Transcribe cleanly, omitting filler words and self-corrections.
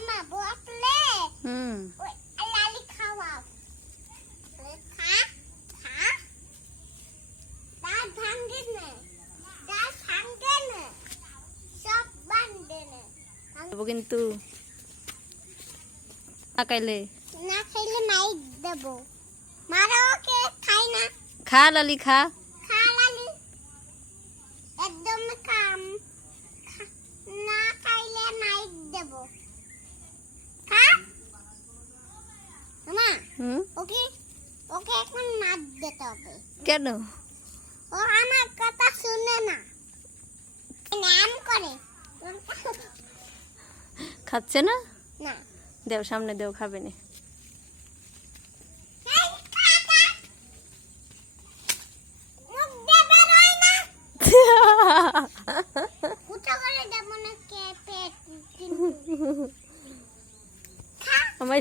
মামা বকলে হুম ওই লালি খাওয়াও খা খা দাঁত ভাঙে না সব বান্ধে না দেবো কিন্তু না খাইলে না খাইলে মাইক দেবো মারা ওকে খাই না খা লালি খা খা লালি একদম কাম না খাইলে মাইক দেবো খা মামা হুম ওকে ওকে এখন মার দিতে হবে কেন ও আমার কথা শুনে না নাম করে খাচ্ছে না না দেও সামনে দেও খাবে না এই কাকা মুখ দিয়ে বের হয় না উঠা করে দেবো না কে পেট আমার